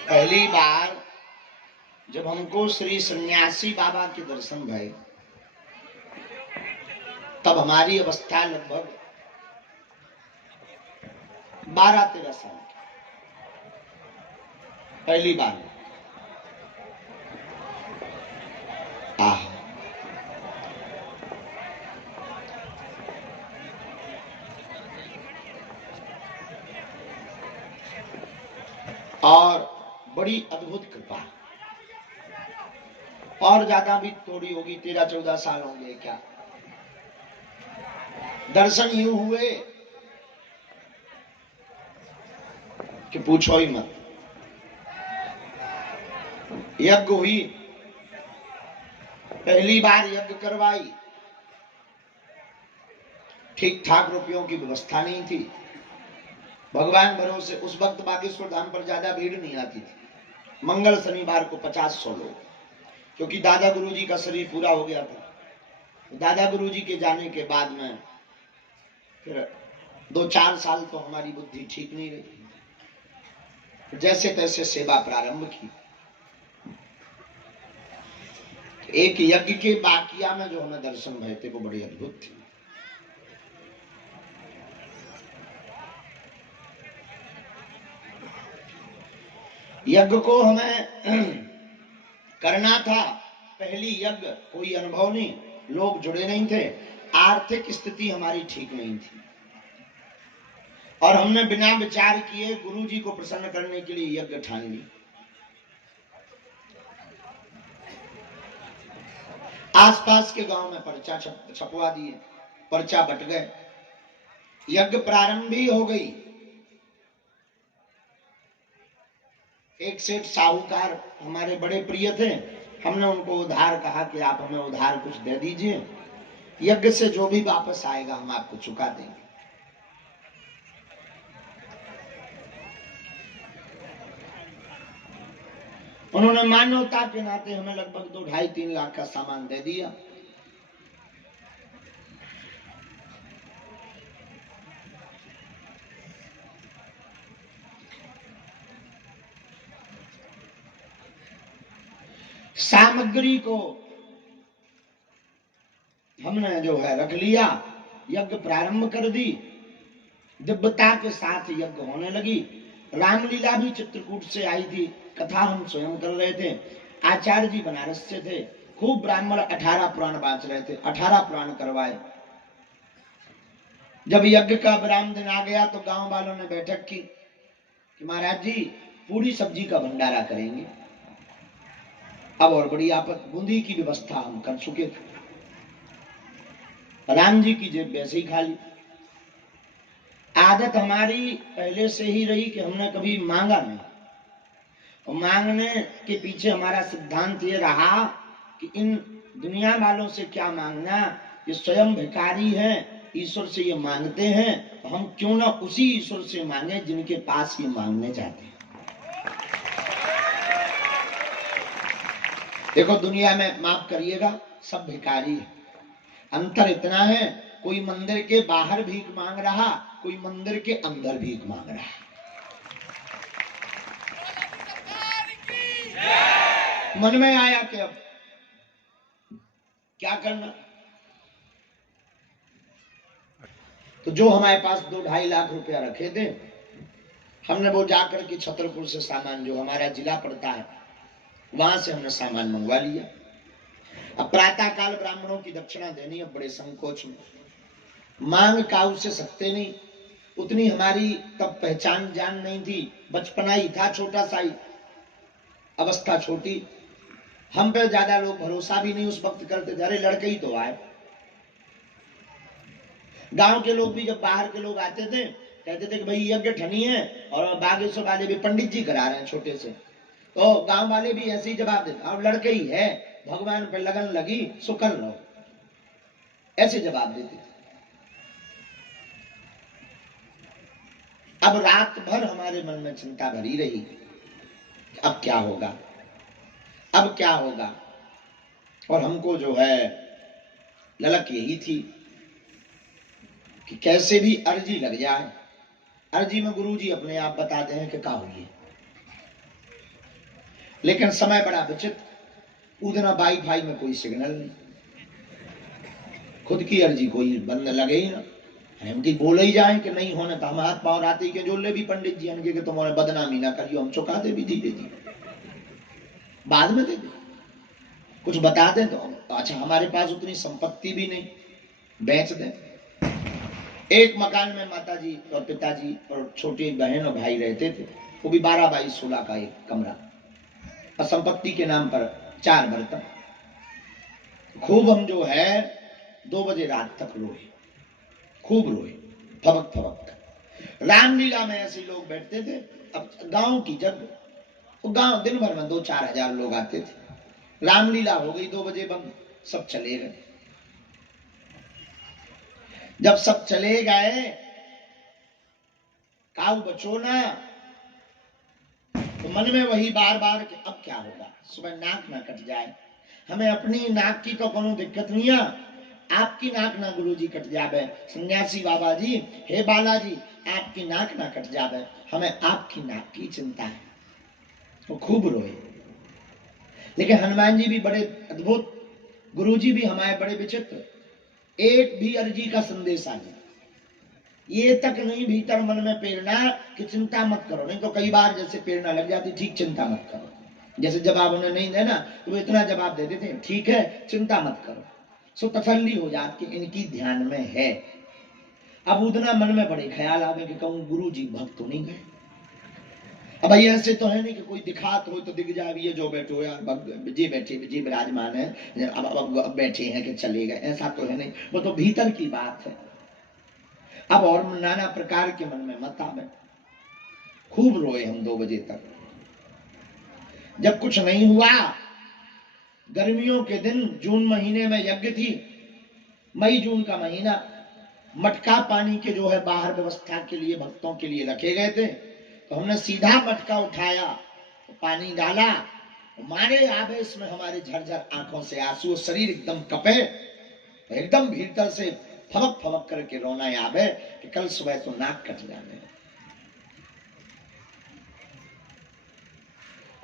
पहली बार जब हमको श्री सन्यासी बाबा के दर्शन भये, तब हमारी अवस्था लगभग 12-13 साल की। पहली बार और बड़ी अद्भुत कृपा, और ज्यादा भी थोड़ी होगी, 13-14 साल होंगे क्या। दर्शन यूं हुए कि पूछो ही मत। यज्ञ हुई, पहली बार यज्ञ करवाई, ठीक ठाक रुपयों की व्यवस्था नहीं थी। भगवान भरोसे उस वक्त बागेश्वर धाम पर ज्यादा भीड़ नहीं आती थी। मंगल शनिवार को 50-100 लोग, क्योंकि दादा गुरुजी का शरीर पूरा हो गया था। दादा गुरुजी के जाने के बाद में फिर 2-4 साल तो हमारी बुद्धि ठीक नहीं रही, जैसे तैसे सेवा प्रारंभ की। एक यज्ञ के बाकिया में जो हमें दर्शन भये थे वो बड़े अद्भुत थे। यज्ञ को हमें करना था, पहली यज्ञ, कोई अनुभव नहीं, लोग जुड़े नहीं थे, आर्थिक स्थिति हमारी ठीक नहीं थी, और हमने बिना विचार किए गुरुजी को प्रसन्न करने के लिए यज्ञ ठान ली। आसपास के गांव में पर्चा छपवा दिए, पर्चा बट गए, यज्ञ प्रारंभ ही हो गई। एक सेठ साहूकार हमारे बड़े प्रिय थे, हमने उनको उधार कहा कि आप हमें उधार कुछ दे दीजिए, यज्ञ से जो भी वापस आएगा हम आपको चुका देंगे। उन्होंने मानवता के नाते हमें लगभग 2-2.5-3 लाख का सामान दे दिया। सामग्री को हमने जो है रख लिया, यज्ञ प्रारंभ कर दी, दिव्यता के साथ यज्ञ होने लगी। रामलीला भी चित्रकूट से आई थी, कथा हम स्वयं कर रहे थे। आचार्य जी बनारस से थे, खूब ब्राह्मण 18 पुराण बांच रहे थे, 18 पुराण करवाए। जब यज्ञ का विराम दिन आ गया तो गांव वालों ने बैठक की कि महाराज जी पूरी सब्जी का भंडारा करेंगे। अब और बड़ी आपत, बूंदी की व्यवस्था हम कर चुके थे, राम जी की जेब वैसे ही खाली। आदत हमारी पहले से ही रही कि हमने कभी मांगा नहीं, और मांगने के पीछे हमारा सिद्धांत ये रहा कि इन दुनिया वालों से क्या मांगना, ये स्वयं भिखारी हैं, ईश्वर से ये मांगते हैं, हम क्यों ना उसी ईश्वर से मांगे जिनके पास ये मांगने जाते हैं। देखो दुनिया में, माफ करिएगा, सब भिखारी है। अंतर इतना है, कोई मंदिर के बाहर भीख मांग रहा, कोई मंदिर के अंदर भीख मांग रहा। मन में आया कि अब क्या करना, तो जो हमारे पास 2-2.5 लाख रुपया रखे थे, हमने वो जाकर के छतरपुर से सामान, जो हमारा जिला पड़ता है, वहां से हमने सामान मंगवा लिया। अब प्रातः काल ब्राह्मणों की दक्षिणा देनी, अब बड़े संकोच में, मांग काऊ से सकते नहीं, उतनी हमारी तब पहचान जान नहीं थी, बचपना ही था, छोटा सा ही अवस्था, छोटी, हम पे ज्यादा लोग भरोसा भी नहीं उस वक्त करते थे। अरे लड़के ही तो आए। गांव के लोग भी जब बाहर के लोग आते थे कहते थे कि भाई यज्ञ ठनी है, और बागेश्वर वाले भी पंडित जी करा रहे हैं छोटे से, तो गांव वाले भी ऐसे ही जवाब देते, अब लड़के ही है, भगवान पे लगन लगी सो कर लो, ऐसे जवाब देते थे। अब रात भर हमारे मन में चिंता भरी रही, अब क्या होगा, अब क्या होगा। और हमको जो है ललक यही थी कि कैसे भी अर्जी लग जाए। अर्जी में गुरुजी अपने आप बताते हैं कि क्या हुई। लेकिन समय बड़ा विचित्र, उधना वाईफाई में कोई सिग्नल नहीं, खुद की अर्जी कोई बंद लगे ही ना, हम की बोले ही जाए कि नहीं होने तो हम हाथ पाँव राते के जोले भी पंडित जी उनके कि तुम्हारे बदनामी ना करियो, हम चुका दे भी धीरे धीरे, बाद में दे दे, कुछ बता दें तो अच्छा, हमारे पास उतनी संपत्ति भी नहीं, बेच दें। एक मकान में माताजी और पिताजी और छोटी बहन और भाई रहते थे, वो भी 12 बाई 16 का एक कमरा, और संपत्ति के नाम पर 4 बर्तन। खूब हम जो है 2 बजे रात तक रोए, खूब रोए, फबक फबक कर। रामलीला में ऐसे लोग बैठते थे, अब गांव की जब तो गांव दिन भर में 2-4 हजार लोग आते थे, रामलीला हो गई 2 बजे बंद, सब चले गए। जब सब चले गए, काऊ बचो ना, तो मन में वही बार बार कि अब क्या होगा, सुबह नाक ना कट जाए, हमें अपनी नाक की तो कोनो दिक्कत नहीं है, आपकी नाक ना गुरुजी कट जावे, सन्यासी बाबा जी, हे बालाजी आपकी नाक ना कट जावे, हमें आपकी नाक की चिंता है। वो खूब रोए। लेकिन हनुमान जी भी बड़े अद्भुत, गुरुजी भी हमारे बड़े विचित्र, एक भी अर्जी का संदेश आ जाए ये तक नहीं भीतर मन में प्रेरणा कि चिंता मत करो, नहीं तो कई बार जैसे प्रेरणा लग जाती, ठीक चिंता मत करो, जैसे जवाब उन्हें नहीं देना तो वो इतना जवाब दे देते, ठीक है चिंता मत करो, सो तसल्ली हो जाती इनकी ध्यान में है। अब उतना मन में बड़े ख्याल आवे कि कहूँ गुरु जी भक्त तो नहीं गए, अब भाई ऐसे तो है नहीं कि कोई दिखात हो तो दिख जाए ये जो बैठे हो यार जी बैठे जी विराजमान है, अब बैठे हैं कि चले गए, ऐसा तो है नहीं, वो तो भीतर की बात है। अब और नाना प्रकार के मन में मत आवे। खूब रोए हम 2 बजे तक। जब कुछ नहीं हुआ, गर्मियों के दिन जून महीने में यज्ञ थी, मई जून का महीना, मटका पानी के जो है बाहर व्यवस्था के लिए भक्तों के लिए रखे गए थे, तो हमने सीधा मटका उठाया, पानी डाला, मारे आवेश में हमारे झरझर आंखों से आंसू, शरीर एकदम कपे, एकदम भीतर से फबक फबक करके रोना आवे कि कल सुबह तो नाक कट जाने।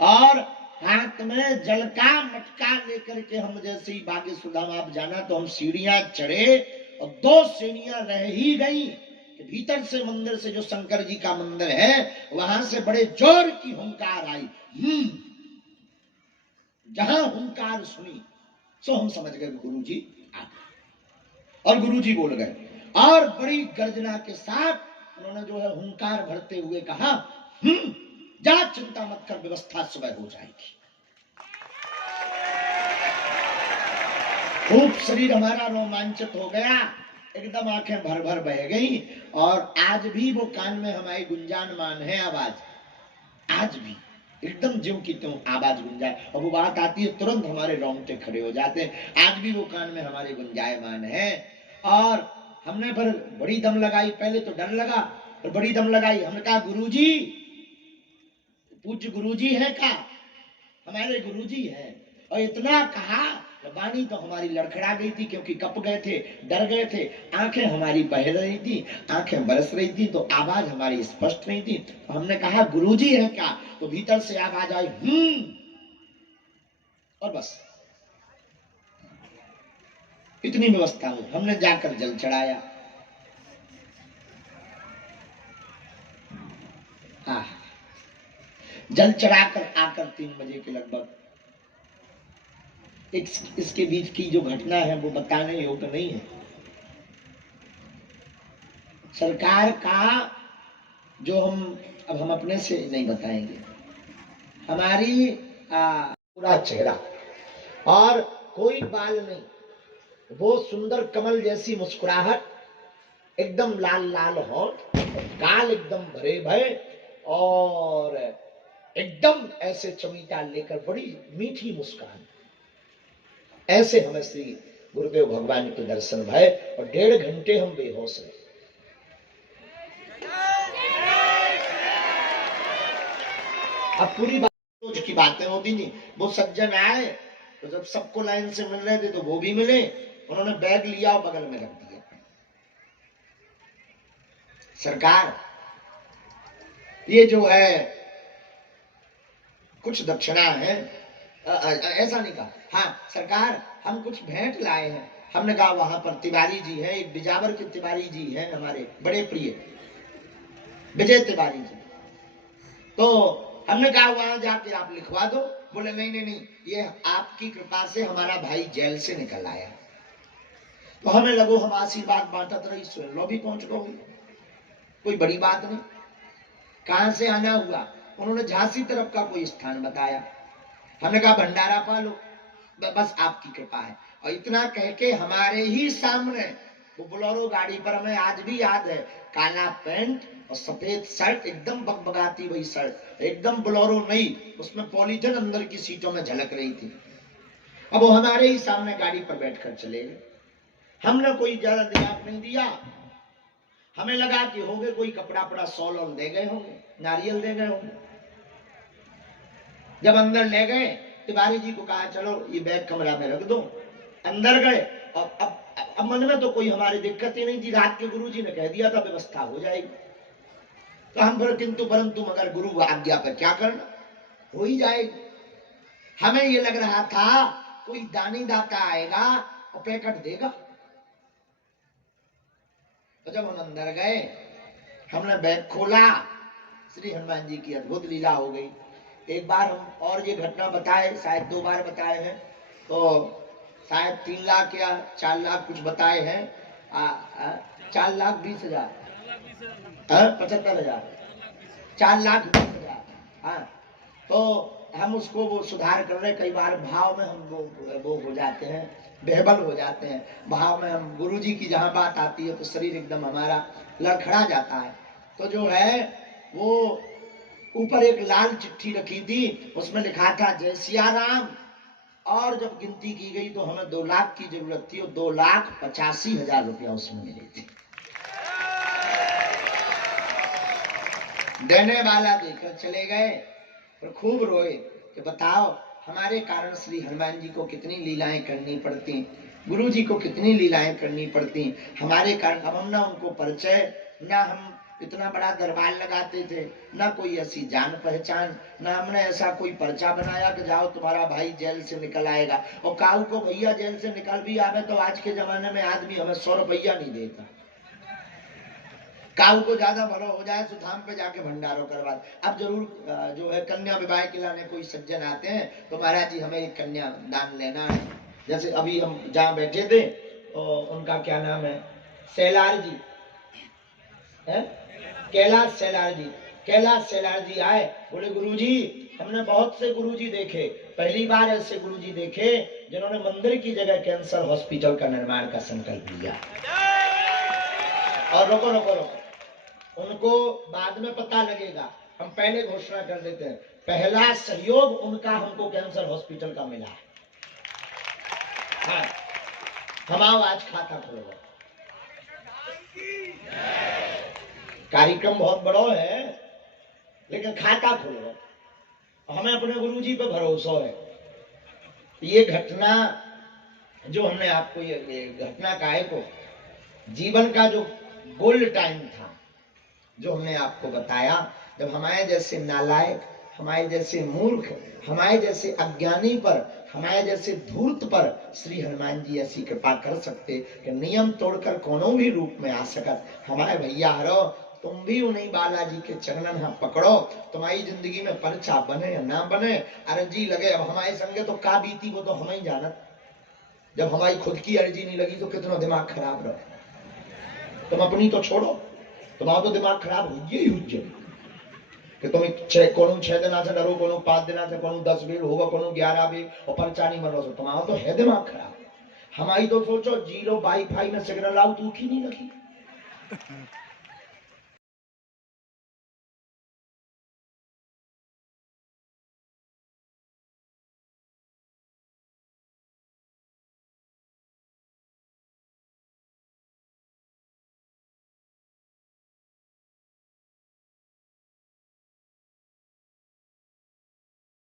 और हाथ में जल का मटका लेकर के हम जैसे ही बागे सुधाम आप जाना तो हम सीढ़ियां चढ़े और 2 सीढ़ियां रह ही गई कि भीतर से मंदिर से जो शंकर जी का मंदिर है वहां से बड़े जोर की हुंकार आई। जहां हुंकार सुनी सो हम समझ गए गुरु जी आ गए, और गुरु जी बोल गए, और बड़ी गर्जना के साथ उन्होंने जो है हुंकार भरते हुए कहा, जा चिंता मत कर, व्यवस्था सुबह हो जाएगी। खूब शरीर हमारा रोमांचित हो गया, एकदम आंखें भर भर बह गई, और आज भी वो कान में हमारी गुंजानमान है आवाज, आज भी एकदम ज्यों की त्यों आवाज गुंजाए, और वो बात आती है तुरंत हमारे रोंगटे खड़े हो जाते हैं, आज भी वो कान में हमारे गुंजायमान है। और हमने पर बड़ी दम लगाई, पहले तो डर लगा, और बड़ी दम लगाई, हमने कहा गुरुजी, पूज्य गुरुजी है क्या, हमारे गुरुजी है, और इतना कहा, वाणी तो हमारी लड़खड़ा गई थी क्योंकि कप गए थे, डर गए थे, आंखें हमारी बह रही थी, आंखें बरस रही थी, तो आवाज हमारी स्पष्ट नहीं थी, तो हमने कहा गुरुजी है क्या, तो भीतर से आवाज आई और बस इतनी व्यवस्था हुई। हमने जाकर जल चढ़ाया, जल चढ़ाकर आकर 3 बजे के लगभग, इसके बीच की जो घटना है वो बताने योग्य नहीं है। सरकार का जो अब हम अपने से नहीं बताएंगे, हमारी पूरा चेहरा और कोई बाल नहीं, वो सुंदर कमल जैसी मुस्कुराहट, एकदम लाल लाल होंठ, गाल एकदम भरे भरे, और एकदम ऐसे चमीटा लेकर बड़ी मीठी मुस्कान, ऐसे हमें श्री गुरुदेव भगवान के दर्शन भय, और 1.5 घंटे हम बेहोश रहे। अब पूरी बात रोज की बातें होती नहीं, वो सज्जन आए तो जब सबको लाइन से मिल रहे थे तो वो भी मिले, उन्होंने बैग लिया और बगल में रख दिया। सरकार ये जो है कुछ दक्षिणा है। ऐसा नहीं कहा। हाँ सरकार हम कुछ भेंट लाए हैं। हमने कहा वहां पर तिवारी जी है, एक बिजावर के तिवारी जी हैं हमारे बड़े प्रिय, विजय तिवारी जी। तो हमने कहा वहां जाके आप लिखवा दो। बोले नहीं नहीं नहीं, ये आपकी कृपा से हमारा भाई जेल से निकल आया। तो हमें लगो हम आशीर्वाद बांटत रही, स्वयं लो भी पहुंच गो, कोई बड़ी बात नहीं। कहां से आना हुआ? उन्होंने झांसी तरफ का कोई स्थान बताया। हमने कहा भंडारा पालो, बस आपकी कृपा है। और इतना कह के हमारे ही सामने वो बोलेरो गाड़ी पर, हमें आज भी याद है, काला पैंट और सफेद शर्ट, एकदम बगबगाती वही शर्ट, एकदम बोलेरो नहीं, उसमें पॉलीथिन अंदर की सीटों में झलक रही थी। अब वो हमारे ही सामने गाड़ी पर बैठकर चले गए। हमने कोई ज्यादा दिमाग नहीं दिया। हमें लगा कि हो गए कोई कपड़ा पड़ा सॉल और दे गए होंगे, नारियल दे गए होंगे। जब अंदर ले गए, तिवारी जी को कहा चलो ये बैग कमरा में रख दो। अंदर गए और अब मन में तो कोई हमारी दिक्कत ही नहीं थी, रात के गुरुजी ने कह दिया था व्यवस्था हो जाएगी। तो हम फिर किंतु परंतु मगर गुरु आज्ञा पर क्या करना, हो ही जाएगी। हमें ये लग रहा था कोई दानी दाता आएगा और पैकेट देगा। तो जब हम अंदर गए, हमने बैग खोला, श्री हनुमान जी की अद्भुत लीला हो गई। एक बार हम और ये घटना बताए, शायद 2 बार बताए हैं, तो शायद 3 लाख या 4 लाख कुछ बताए हैं। 4,20,000 75,000 4,20,000। हाँ, तो हम उसको वो सुधार कर रहे। कई बार भाव में हम वो हो जाते हैं, बेहबल हो जाते हैं भाव में। हम गुरुजी की जहां बात आती है तो शरीर एकदम हमारा लड़खड़ा जाता है। तो जो है वो ऊपर एक लाल चिट्ठी रखी थी, उसमें लिखा था जय सिया राम। और जब गिनती की गई तो हमें 2 लाख की जरूरत थी और 2,85,000 रुपया उसमें मिले थे। देने वाला देकर चले गए और खूब रोए कि बताओ हमारे कारण श्री हनुमान जी को कितनी लीलाएं करनी पड़ती, गुरु जी को कितनी लीलाएं करनी पड़ती हमारे कारण। अब हम ना उनको परिचय, ना हम इतना बड़ा दरबार लगाते थे, ना कोई ऐसी जान पहचान, ना हमने ऐसा कोई पर्चा बनाया कि जाओ तुम्हारा भाई जेल से निकल आएगा। और काऊ को भैया जेल से निकल भी आवे तो आज के जमाने में आदमी हमें 100 रुपया नहीं देता। काऊ को ज्यादा भलो हो जाए तो धाम पे जाके भंडारो करवा। अब जरूर जो है कन्या विवाह के लाने कोई सज्जन आते हैं तो महाराज जी हमें एक कन्या दान लेना है। जैसे अभी हम जहाँ बैठे थे तो उनका क्या नाम है, सेलार जी है, कैलाश सेलार जी। कैलाश सेलार जी आए, बोले गुरुजी हमने बहुत से गुरुजी देखे, पहली बार ऐसे गुरुजी देखे जिन्होंने मंदिर की जगह कैंसर हॉस्पिटल का निर्माण का संकल्प लिया। और रोको रोको रोको, उनको बाद में पता लगेगा, हम पहले घोषणा कर देते हैं, पहला सहयोग उनका हमको कैंसर हॉस्पिटल का मिला है। हाँ, हम आज खाता खोलो। कार्यक्रम बहुत बड़ा है लेकिन खाता खोलो। हमें अपने गुरुजी पे भरोसा है। ये घटना जो हमने आपको ये घटना का है को जीवन का जो गोल्ड टाइम था जो हमने आपको बताया, जब हमारे जैसे नालायक, हमारे जैसे मूर्ख, हमारे जैसे अज्ञानी पर, हमारे जैसे धूर्त पर श्री हनुमान जी ऐसी कृपा कर सकते कि नियम तोड़कर कोनो भी रूप में आ सकत। हमारे भैया हरो, तुम भी उन्हीं बालाजी के चरणन हाथ पकड़ो, तुम्हारी जिंदगी में पर्चा बने या ना बने, अर्जी लगे। अब हमारे संगे तो का बीती वो तो हम ही जानत। जब हमारी खुद की अर्जी नहीं लगी तो कितना दिमाग खराब रहे। तुम अपनी तो छोड़ो, तुम्हारा तो दिमाग खराब हो ही कि तुम 6 दिन से डरो, कोनो 5 दिन से, कोनो 10 बेर होगा, कोनो 11 बेर और पर्चा नहीं मरो। तुम्हारा तो है दिमाग खराब। हमारी तो सोचो 0 वाईफाई में सिग्नल आउट की नहीं लगी।